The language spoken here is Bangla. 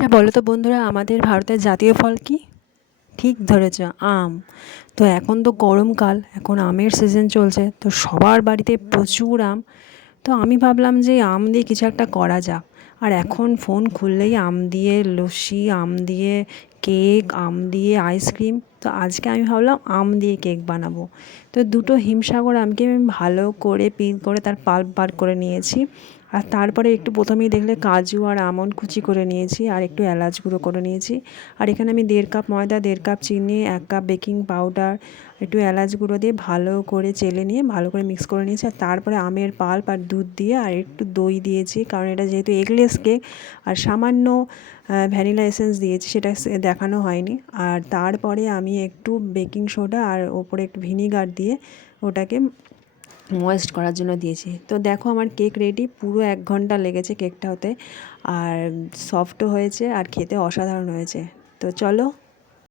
আচ্ছা বলো তো বন্ধুরা, আমাদের ভারতের জাতীয় ফল কি? ঠিক ধরেছ, আম। তো এখন তো গরমকাল, এখন আমের সিজন চলছে, তো সবার বাড়িতে প্রচুর আম। তো আমি ভাবলাম যে আম দিয়ে কিছু একটা করা যাক। আর এখন ফোন খুললেই আম দিয়ে লস্যি, আম দিয়ে কেক, আম দিয়ে আইসক্রিম। তো আজকে আমি ভাবলাম আম দিয়ে কেক বানাবো। তো দুটো হিমসাগর আমকে আমি ভালো করে পিল করে তার পাল্প বার করে নিয়েছি। আর তারপরে একটু প্রথমেই দেখলে কাজু আর আমন্ড কুচি করে নিয়েছি, আর একটু এলাচ গুঁড়ো করে নিয়েছি। আর এখানে আমি 1.5 কাপ ময়দা, 1.5 কাপ চিনি, 1 কাপ বেকিং পাউডার, একটু এলাচ গুঁড়ো দিয়ে ভালো করে চেলে নিয়ে ভালো করে মিক্স করে নিয়েছি। আর তারপরে আমের পাল্প আর দুধ দিয়ে আর একটু দই দিয়েছি, কারণ এটা যেহেতু এগলেস কেক। আর সামান্য ভ্যানিলা এসেন্স দিয়েছি, সেটা দেখানো হয়নি। আর তারপরে আমি একটু বেকিং সোডা আর ওপরে একটু ভিনিগার দিয়ে ওটাকে ময়েস্ট করার জন্য দিয়েছি। তো দেখো আমার কেক রেডি, পুরো 1 ঘন্টা লেগেছে কেকটা হতে। আর সফটও হয়েছে আর খেতে অসাধারণ হয়েছে। তো চলো